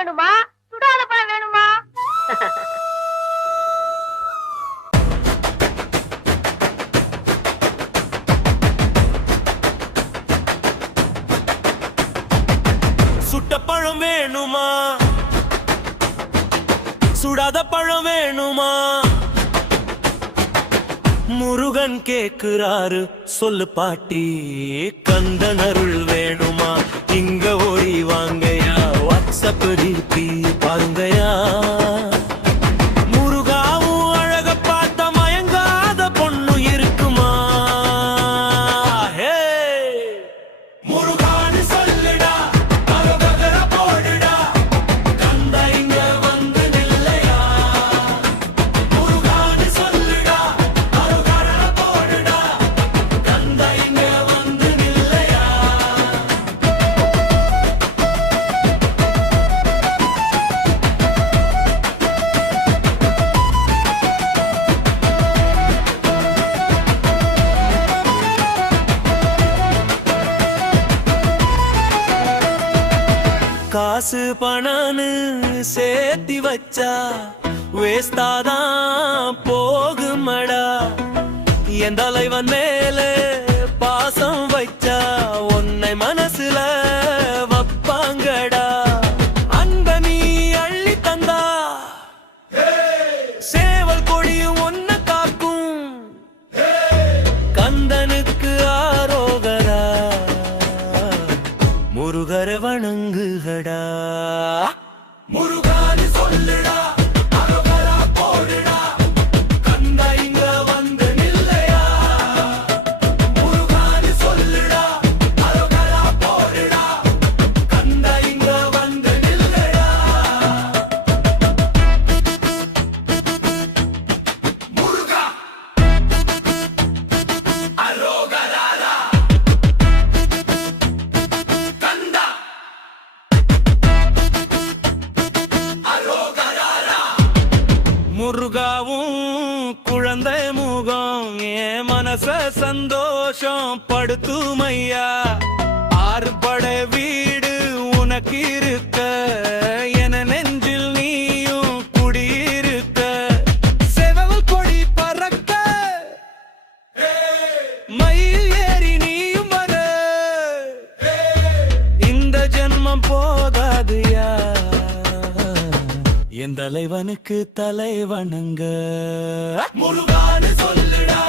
வேணுமா சுடாத பழம் வேணுமா? சுட்ட பழம் வேணுமா சுடாத பழம் வேணுமா? முருகன் கேக்குறாரு சொல்லு பாட்டி, கந்தன் அருள் வேணுமா? இங்க ஓடி வாங்கயா, வாட்ஸ்அப் டிபி பாருங்கயா. முருகாவும் அழக பார்த்த மயங்காத பொண்ணு இருக்குமா? ஹே முருகான்னு சொல்லுடா, அரோகர போடுடா, கந்த இங்க வந்து நில்லையா. முருகான்னு சொல்லுடா, அரோகர போடுடா, கந்த இங்க வந்து நில்லையா. காசு பணன்னு சேர்த்தி வச்சா வேஸ்டாதான் போகுமடா. என் தலைவன் மேல பாசம் வச்சா உன்னை மனசுல வப்பாங்கடா. அன்ப நீ அள்ளி தந்தா சேவல் கொடியும் ஒன்ன காக்கும். கந்தனுக்கு ஆரோகரா, முருகர வணங்குகடா. முருகான்னு சொல்லுடா, அரோகரா போடுடா, கந்த இங்க வந்து நில்லையா. முருகான்னு சொல்லுடா, அரோகரா போடுடா, கந்த இங்க வந்து நில்லையா. முருகா அரோகரா கந்தா முருகாவும் குழந்தை முகம் என் மனச சந்தோஷம் படுத்துமையா. ஆறுபட வீடு உனக்கு இருக்க, என நெஞ்சில் நீயும் குடியிருக்க. செவல் கொடி பறக்க, மயில் ஏறி நீயும் வர. இந்த ஜென்மம் போதாதுயா, என் தலைவனுக்கு தலைவணங்க. முருகான்னு சொல்லுடா,